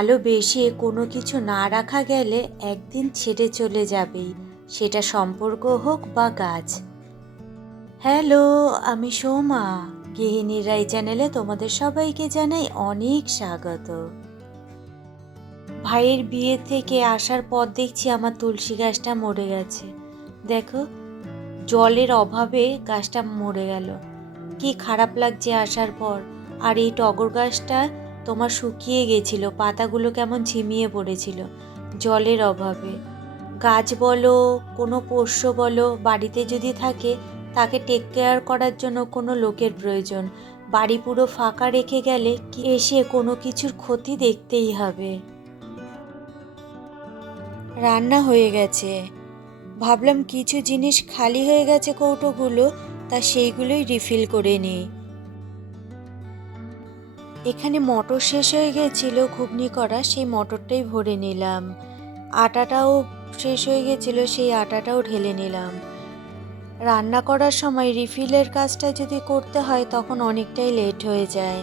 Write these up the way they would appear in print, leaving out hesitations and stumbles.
ভালোবেসে কোনো কিছু না রাখা গেলে একদিন ছেড়ে চলে যাবেই, সেটা সম্পর্ক হোক বা গাছ। হ্যালো, আমি সোমা। গৃহিণীর রাই চ্যানেলে তোমাদের সবাইকে জানাই অনেক স্বাগত। ভাইয়ের বিয়ে থেকে আসার পর দেখছি আমার তুলসী গাছটা মরে গেছে। দেখো, জলের অভাবে গাছটা মরে গেল। কি খারাপ লাগছে আসার পর। আর এই টগর গাছটা তোমার শুকিয়ে গেছিল, পাতাগুলো কেমন ঝিমিয়ে পড়েছিল জলের অভাবে। গাছ বলো, কোনো পোষ্য বলো, বাড়িতে যদি থাকে তাকে টেক কেয়ার করার জন্য কোনো লোকের প্রয়োজন। বাড়ি পুরো ফাঁকা রেখে গেলে এসে কোনো কিছুর ক্ষতি দেখতেই হবে। রান্না হয়ে গেছে, ভাবলাম কিছু জিনিস খালি হয়ে গেছে কৌটোগুলো, তা সেইগুলোই রিফিল করে নিই। এখানে মটর শেষ হয়ে গেছিল ঘুগনি করা, সেই মটরটাই ভরে নিলাম। আটাটাও শেষ হয়ে গেছিল, সেই আটাটাও ঢেলে নিলাম। রান্না করার সময় রিফিলের কাজটা যদি করতে হয় তখন অনেকটাই লেট হয়ে যায়।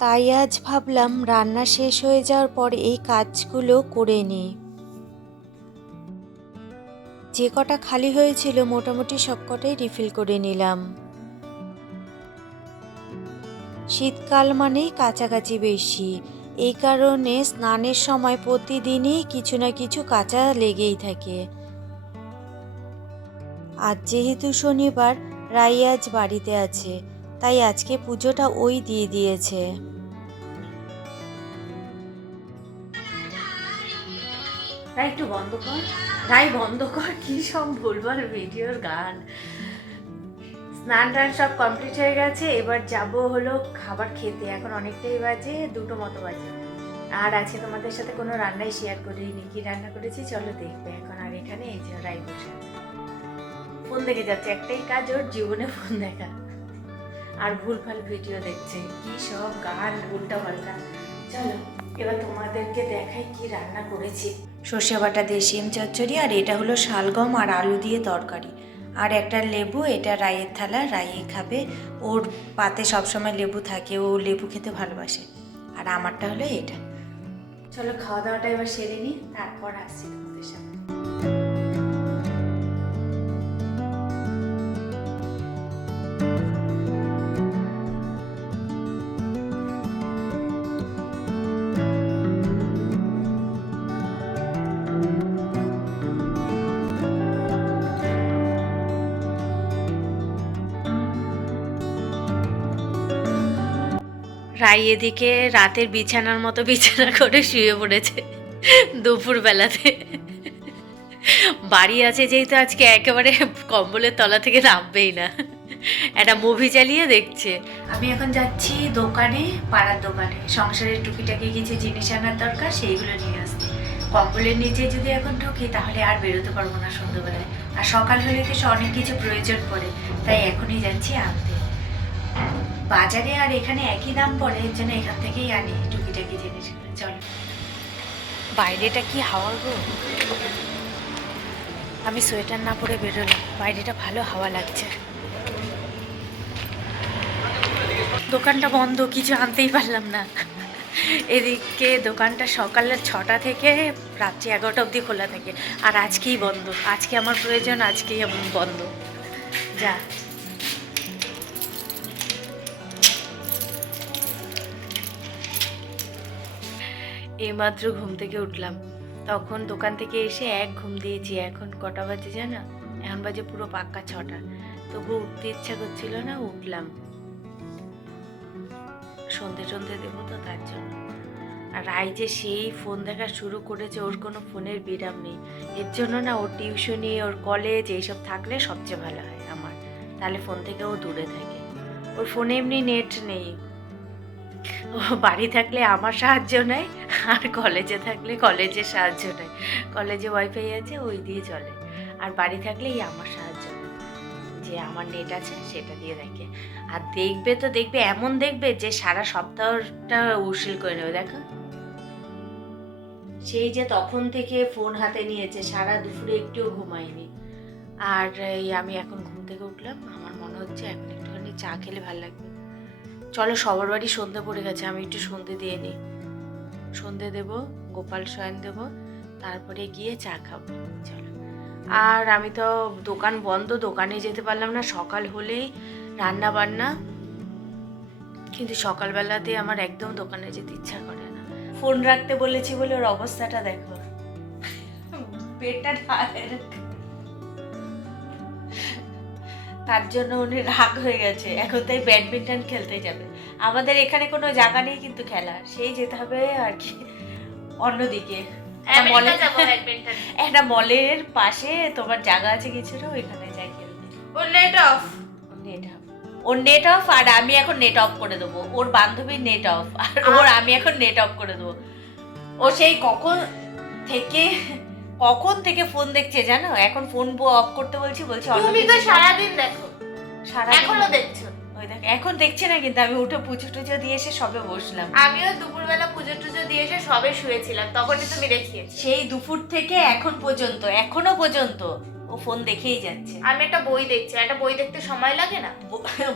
তাই আজ ভাবলাম রান্না শেষ হয়ে যাওয়ার পর এই কাজগুলো করে নিই। যে কটা খালি হয়েছিল মোটামুটি সবকটাই রিফিল করে নিলাম। শীতকাল মানেই কাচাকাচি বেশি, এই কারণে স্নানের সময় প্রতিদিনই কিছু না কিছু কাচা লেগেই থাকে। আজ যেহেতু শনিবার, রাই আজ বাড়িতে আছে, তাই আজকে পুজোটা ওই দিয়ে দিয়েছে। রাই একটু বন্ধ কর, রাই বন্ধ কর, কি সব ভুলভাল ভিডিওর গান। স্নান টান সব কমপ্লিট হয়ে গেছে, এবার যাব হলো খাবার খেতে। এখন অনেকটাই বাজে, 2টো মতো বাজে। আর আজকে তোমাদের সাথে কোনো রান্নাই শেয়ার করিনি, কি রান্না করেছি চলো দেখবে এখন। আর এখানে এই যে রাই বসে ফোন দেখে যাচ্ছে, একটাই কাজ ওর জীবনে, ফোন দেখা আর ভুলভাল ভিডিও দেখছে, কি সব গান উল্টা পাল্টা। চলো এবার তোমাদেরকে দেখাই কি রান্না করেছি। সর্ষে বাটা দিয়ে শিম চচ্চড়ি, আর এটা হলো শালগম আর আলু দিয়ে তরকারি, আর একটা লেবু। এটা রাইয়ের থালা, রাইয়ে খাবে, ওর পাতে সবসময় লেবু থাকে, ও লেবু খেতে ভালোবাসে। আর আমারটা হলো এটা। চলো খাওয়া দাওয়াটা এবার সেরে নিই, তারপর আসছি তোমাদের সাথে। রাই এদিকে রাতের বিছানার মতো বিছানা করে শুয়ে পড়েছে দুপুর বেলাতে। বাড়ি আছে যেহেতু আজকে একেবারে কম্বলের তলা থেকে নামবেই না, একটা মুভি চালিয়ে দেখছে। আমি এখন যাচ্ছি দোকানে, পাড়ার দোকানে, সংসারের টুকিটাকি কিছু জিনিস আনার দরকার, সেইগুলো নিয়ে আসতে। কম্বলের নিচে যদি এখন ঢুকি তাহলে আর বেরোতে পারবো না সন্ধ্যাবেলায়, আর সকাল হলে তো অনেক কিছু প্রয়োজন পড়ে, তাই এখনই যাচ্ছি আনতে। বাজারে আর এখানে একই দাম পড়ে, এর জন্য এখান থেকেই আনি টুকিটাকি জিনিসগুলো। চলো, বাইরেটা কি হাওয়া গো, আমি সোয়েটার না পরে বেরোলাম, বাইরেটা ভালো হাওয়া লাগছে। দোকানটা বন্ধ, কিছু আনতেই পারলাম না। এদিকে দোকানটা সকালের 6টা থেকে রাত্রি 11টা অবধি খোলা থাকে, আর আজকেই বন্ধ। আজকে আমার প্রয়োজন, আজকেই আমার বন্ধ। যা, এইমাত্র ঘুম থেকে উঠলাম, তখন দোকান থেকে এসে এক ঘুম দিয়েছি। এখন কটা বাজে জানো? এখন বাজে পুরো পাক্কা 6টা। তবু উঠতে ইচ্ছা করছিল না, উঠলাম। সন্ধে টন্ধে দেবো তো, তার জন্য। আর রাই যে সেই ফোন দেখা শুরু করেছে, ওর কোনো ফোনের বিরাম নেই। এর জন্য না, ওর টিউশনি, ওর কলেজ এইসব থাকলে সবচেয়ে ভালো হয় আমার, তাহলে ফোন থেকে ও দূরে থাকে। ওর ফোনে এমনি নেট নেই, ও বাড়ি থাকলে আমার সাহায্য নেয়, আর কলেজে থাকলে কলেজের সাহায্য নেয়। কলেজে ওয়াইফাই আছে, ওই দিয়ে চলে। আর বাড়ি থাকলে এই আমার সাহায্য নেয়, যে আমার নেট আছে সেটা দিয়ে দেখে। আর দেখবে তো দেখবে, এমন দেখবে যে সারা সপ্তাহটা উশিল করে নেবে। দেখো, সেই যে তখন থেকে ফোন হাতে নিয়েছে, সারা দুপুরে একটুও ঘুমায়নি। আর এই আমি এখন ঘুম থেকে উঠলাম, আমার মনে হচ্ছে এখন একটুখানি চা খেলে ভালো লাগবে। চলো সবার বাড়ি সন্ধে পড়ে গেছে, আমি একটু সন্ধে দিয়ে নিই। সন্ধে দেব, গোপাল শয়ন দেব, তারপরে গিয়ে চা খাবো। চলো। আর আমি তো দোকান বন্ধ, দোকানে যেতে পারলাম না। সকাল হলেই রান্না বান্না, কিন্তু সকালবেলাতে আমার একদম দোকানে যেতে ইচ্ছা করে না। ফোন রাখতে বলেছি বলে ওর অবস্থাটা দেখো, পেটটা ঢালের। তার জন্য উনি রাগ হয়ে গেছে। এখন তাই ব্যাডমিন্টন খেলতে যাবে। আমাদের এখানে কোনো জায়গা নেই কিন্তু খেলার, সেই যেতে হবে আর কি অন্যদিকে। একটা মলের পাশে তোমার জায়গা আছে কিছু না, ওইখানে যাই খেলতে। ওর নেট অফ, ওর নেট অফ, আর আমি এখন নেট অফ করে দেবো। ওর বান্ধবীর নেট অফ, আর আমি এখন নেট অফ করে দেবো। ও সেই কখন থেকে ফোন দেখছে জানো? এখন ফোন অফ করতে বলছি তুমি তো সারাদিন দেখো, সারাদিন এখনো দেখছো। ওই দেখ, এখন দেখছে না, কিন্তু আমি উঠে পুজো টুজো দিয়ে এসে সবে বসলাম। আমিও দুপুরবেলা পুজো টুজো দিয়ে এসে সবে শুয়েছিলাম, তখনই তুমি দেখিয়েছি। সেই দুপুর থেকে এখন পর্যন্ত, এখনো পর্যন্ত ও ফোন দেখেই যাচ্ছে। আমি একটা বই দেখছি, একটা বই দেখতে সময় লাগে না?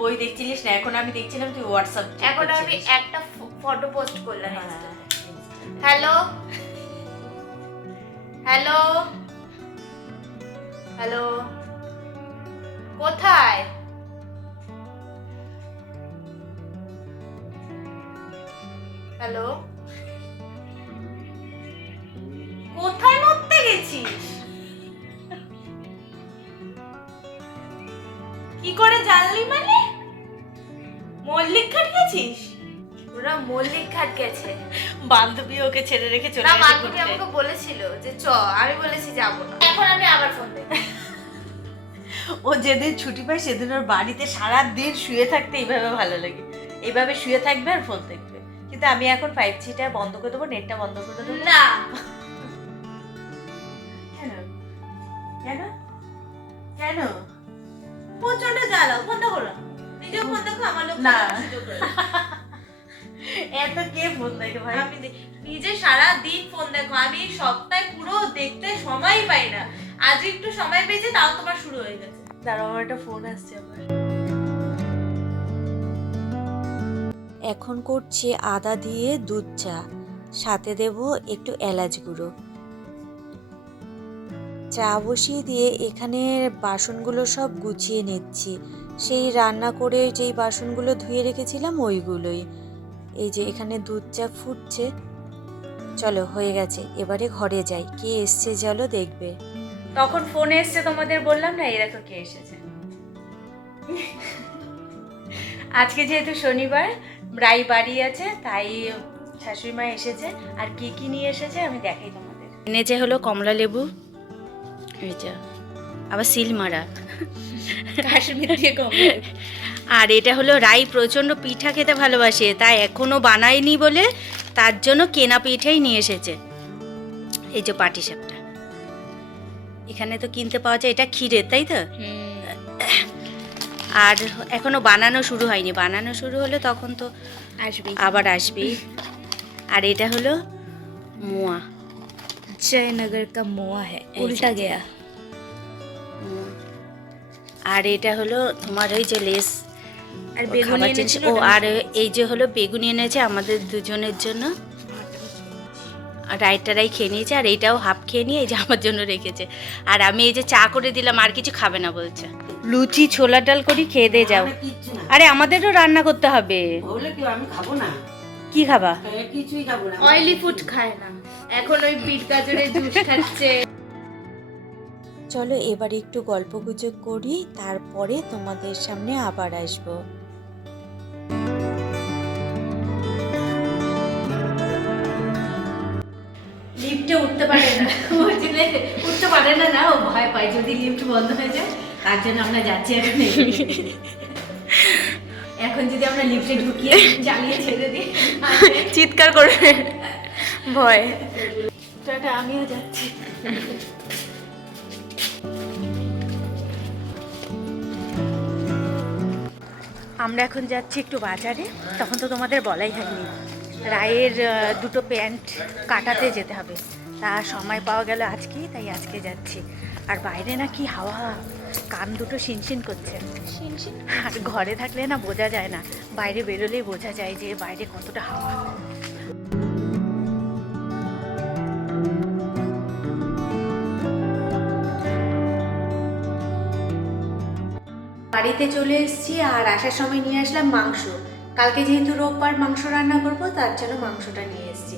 বই দেখছিলিস না? এখন আমি দেখছিলাম তুই হোয়াটসঅ্যাপ। এখন আমি একটা ফটো পোস্ট করলাম। হ্যালো হ্যালো হ্যালো, কোথায়? হ্যালো, কোথায় মরতে গেছিস? কি করে জানলি? মানে মল্লিক ঘাট গেছিস? ওরা মল্লিক ঘাট গেছে। বান্ধবী ওকে ছেড়ে রেখে চলে না, গেছে। বান্ধবী আমাকে বলেছিল যে চ, আমি বলেছি যাব না। এখন আমি আবার ফোন দেব। ও যেদিন ছুটি পায় সেদিন ওর বাড়িতে সারা দিন শুয়ে থাকতে এইভাবে ভালো লাগে। এইভাবে শুয়ে থাকবে আর ফোন দেখবে। কিন্তু আমি এখন 5Gটা বন্ধ করে দেবো, নেটটা বন্ধ করে দেবো। না। কেন কেন কেন? প্রচন্ড জ্বালাও, ফোনটা করো। নিজেও ফোন দেখো, আমার লোক না। এত কে ফোন দেখে ভাই? আমি নিজে সারা দিন ফোন দেখো, আমি সপ্তাহে পুরো দেখতে সময় পাই না। আজ একটু সময় পেয়েছে, তাও তোমার শুরু হয়ে গেছে। দাঁড়াও, আমার একটা ফোন আসছে আবার। এখন করছি আদা দিয়ে দুধ চা, সাথে দেব একটু এলাচ গুঁড়ো। চা বসিয়ে দিয়ে এখানে বাসনগুলো সব গুছিয়ে নিচ্ছি। সেই রান্না করে যেই বাসনগুলো ধুয়ে রেখেছিলাম ওইগুলোই। এই যে এখানে দুধ চা ফুটছে। চলো, হয়ে গেছে, এবারে ঘরে যাই। কে এসছে চলো দেখবে। তখন ফোনে এসছে, তোমাদের বললাম না, এই দেখো কে এসেছে। আজকে যেহেতু শনিবার, রাই বাড়ি আছে, তাই শাশুড়ি মা এসেছে। আর কি কি নিয়ে এসেছে আমি দেখাই তোমাদের। এনেছে হলো কমলা লেবু, এই যে আবার সিল মারা কাশ্মীর দিয়ে কমলা। আর এটা হলো রাই প্রচণ্ড পিঠা খেতে ভালোবাসে, তাই এখনো বানায়নি বলে তার জন্য কেনা পিঠাই নিয়ে এসেছে। এই যে পাটিসাপটা, এখানে তো কিনতে পাওয়া যায়, এটা ক্ষীরের, তাই তো? আর এখনো বানানো শুরু হয়নি, বানানো শুরু হলে তখন তো আবার আসবে। আর এটা হলো মোয়া, জয়নগর কা মোয়া হ্যাঁ, উল্টা গয়া। আর এটা হলো তোমার ওই যে লেস আর বেগুনি এনেছিল। ও, আর এই যে হলো বেগুনি এনেছে আমাদের দুজনের জন্য। আর রাইটারাই খেয়ে নিয়েছে, আর এইটাও হাফ খেয়ে নিয়ে এই যে আমার জন্য রেখেছে। আর আমি এই যে চা করে দিলাম, আর কিছু খাবে না বলছে। লুচি ছোলার ডাল করি, খেয়ে দিয়ে যাও। আরে আমাদেরও রান্না করতে হবে। আমি খাবো না। কি খাবা? কিছুই খাবো না। অয়েলি ফুড খায় না, এখন ওই বিট গাজরের জুস খাচ্ছে। চলো এবার একটু গল্প গুজব করি, তারপরে তোমাদের সামনে আবার আসবো। লিফটে উঠতে পারে না, উঠতে পারে না, ও ভয় পায় যদি লিফট বন্ধ হয়ে যায়। তার জন্য আমরা যাচ্ছি এখন। এখন যদি আমরা লিফটে ঢুকিয়ে জ্বালিয়ে ছেড়ে দিই, চিৎকার করবে ভয়। টাটা, আমিও যাচ্ছি। আমরা এখন যাচ্ছি একটু বাজারে, তখন তো তোমাদের বলাই হয়নি। রায়ের দুটো প্যান্ট কাটাতে যেতে হবে, তা সময় পাওয়া গেল আজকেই, তাই আজকে যাচ্ছি। আর বাইরে না কি হাওয়া, কান দুটো শিনশিন করছে। আর ঘরে থাকলে না বোঝা যায় না, বাইরে বেরোলেই বোঝা যায় যে বাইরে কতটা হাওয়া। বাড়িতে চলে এসেছি আর আসার সময় নিয়ে আসলাম মাংস। কালকে যেহেতু রোববার মাংস রান্না করবো, তার জন্য মাংসটা নিয়ে এসেছি।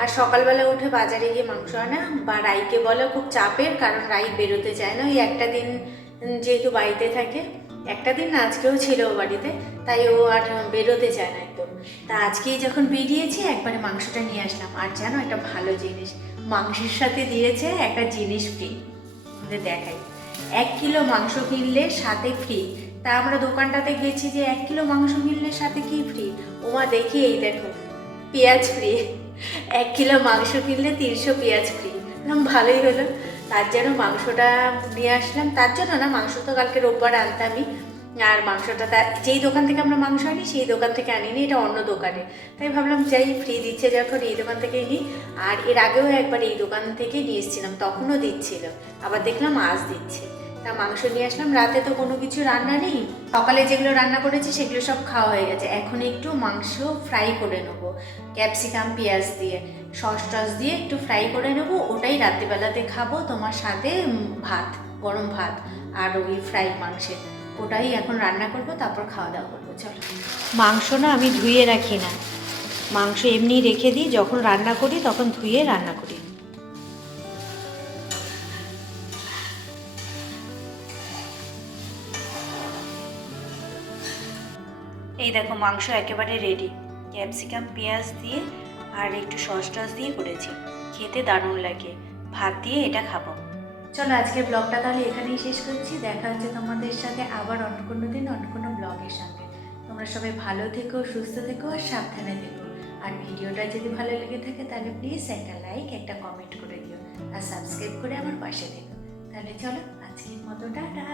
আর সকালবেলা উঠে বাজারে গিয়ে মাংস আনা বা রাইকে বলে খুব চাপের, কারণ রাই বেরোতে চায় না। ওই একটা দিন যেহেতু বাড়িতে থাকে, একটা দিন না আজকেও ছিল ও বাড়িতে, তাই ও আর বেরোতে চায় না একদম। তা আজকেই যখন বেরিয়েছি একবারে মাংসটা নিয়ে আসলাম। আর জানো একটা ভালো জিনিস, মাংসের সাথে দিয়েছে একটা জিনিস ফ্রি। আমাদের দেখাই, 1 কিলো মাংস কিনলে সাথে ফ্রি। তা আমরা দোকানটাতে গেছি যে 1 কিলো মাংস কিনলে সাথে কি ফ্রি, ওমা দেখি এই দেখো পেঁয়াজ ফ্রি। 1 কিলো মাংস কিনলে 300 পেঁয়াজ ফ্রি। ভালোই হলো, তার জন্য মাংসটা নিয়ে আসলাম। তার জন্য না, মাংস তো কালকে রোববার আনতামই, আর মাংসটা যেই দোকান থেকে আমরা মাংস আনি সেই দোকান থেকে আনিনি, এটা অন্য দোকানে। তাই ভাবলাম যাই, ফ্রি দিচ্ছে যখন এই দোকান থেকেই নিই। আর এর আগেও একবার এই দোকান থেকে নিয়ে এসেছিলাম, তখনও দিচ্ছিল, আবার দেখলাম আজ দিচ্ছে। তা মাংস নিয়ে আসলাম। রাতে তো কোনো কিছু রান্না নেই, সকালে যেগুলো রান্না করেছি সেগুলো সব খাওয়া হয়ে গেছে। এখন একটু মাংস ফ্রাই করে নেবো, ক্যাপসিকাম পেঁয়াজ দিয়ে সস টস দিয়ে একটু ফ্রাই করে নেবো। ওটাই রাত্রিবেলাতে খাবো, তোমার সাথে ভাত, গরম ভাত আর ওই ফ্রাই মাংসের, ওটাই এখন রান্না করবো, তারপর খাওয়া দাওয়া করবো। চলো, মাংস না আমি ধুয়ে রাখি না, মাংস এমনি রেখে দিই, যখন রান্না করি তখন ধুয়ে রান্না করি। এই দেখো মাংস একেবারে রেডি, ক্যাপসিকাম পেঁয়াজ দিয়ে আর একটু সস টস দিয়ে করেছি, খেতে দারুণ লাগে। ভাত দিয়ে এটা খাবো। চলো আজকের ব্লগটা তাহলে এখানেই শেষ করছি। দেখা হচ্ছে তোমাদের সাথে আবার অন্য কোনো দিন অন্য কোনো ব্লগের সঙ্গে। তোমরা সবাই ভালো থেকো, সুস্থ থেকো আর সাবধানে থেকো। আর ভিডিওটা যদি ভালো লেগে থাকে তাহলে প্লিজ একটা লাইক, একটা কমেন্ট করে দিও আর সাবস্ক্রাইব করে আমার পাশে থেকো। তাহলে চলো আজকের মতো টাটা।